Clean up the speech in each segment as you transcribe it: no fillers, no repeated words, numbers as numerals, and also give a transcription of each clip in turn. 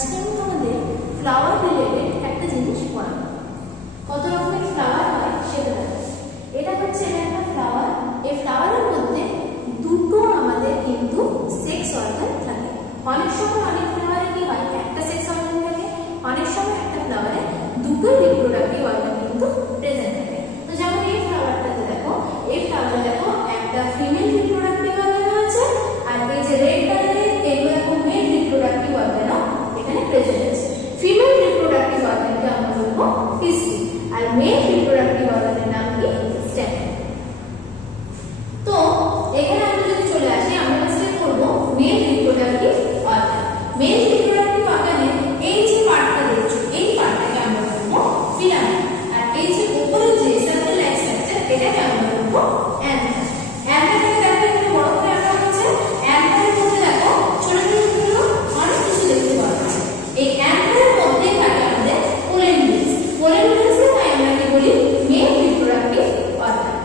আজকে আমি তোমাদের ফ্লাওয়ার রিলেটেড একটা জিনিস পড়াবো। কত রকমের ফ্লাওয়ার হয় সেটা দেখো। এটা হচ্ছে একটা ফ্লাওয়ার। এই ফ্লাওয়ারের মধ্যে দুটো আমাদের কিন্তু সেক্স অর্গান থাকে। অনেক সময় অনেক ফ্লাওয়ারে কি হয়, একটা সেক্স অর্গান থাকে, অনেক সময় একটা ফ্লাওয়ারে দুটো রিপ্রোডাক্টিভ অর্গান কিন্তু প্রেজেন্ট থাকে। তো যেমন এই ফ্লাওয়ারটাতে দেখো, এই ফ্লাওয়ারে দেখো একটা ফিমেল রিপ্রোডাক্টিভ অর্গান আছে, আর এই যে রেড কালারের এগুলো দেখো মেল রিপ্রোডাক্টিভ অর্গানও এখানে প্রেজেন্ট আছে। ফিমেল রিপ্রোডাক্টিভ অর্গানকে আমরা বলবো টিস্টিস, আর মেল রিপ্রোডাক্টিভ অর্গানের নাম কি স্টেম। তো এখানে আমরা যদি চলে আসি, আমরা আজকে করব male reproductive organ. Male reproductive অর্গানের এই যে পার্টটা দেখছো, এই পার্টটাকে আমরা বলবো ফিলামেন্ট, আর এই যে উপরে যে সার্কেল লাইক স্ট্রাকচার এটাকে আমরা বলবো অ্যান্থার। অ্যান্থারটাকে দেখো একটু বড় করে আঁকা হচ্ছে। অ্যান্থারের মধ্যে দেখো ছোট ছোট ছোট অনেক কিছু দেখতে পাওয়া যাচ্ছে। এই অ্যান্থারের মধ্যে থাকে আমাদের পোলেন গ্রেনস। পোলেন গ্রেনসকে তাই আমরা কি বলি মেল রিপ্রোডাক্টিভ অর্গান।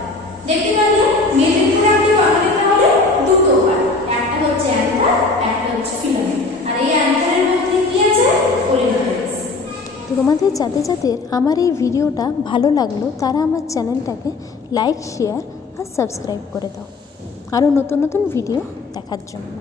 দেখতে পারলে মেল রিপ্রোডাক্টিভ অর্গানটা হলো দুটো পার্ট, একটা হচ্ছে অ্যান্থার, একটা হচ্ছে ফিলামেন্ট। আর এই অ্যান্থারের মধ্যে কি আছে, পোলেন গ্রেনস। তো তোমাদের যাদের আমার এই ভিডিওটা ভালো লাগলো তারা আমার চ্যানেলটাকে লাইক, শেয়ার আর সাবস্ক্রাইব করে দাও আরও নতুন নতুন ভিডিও দেখার জন্য।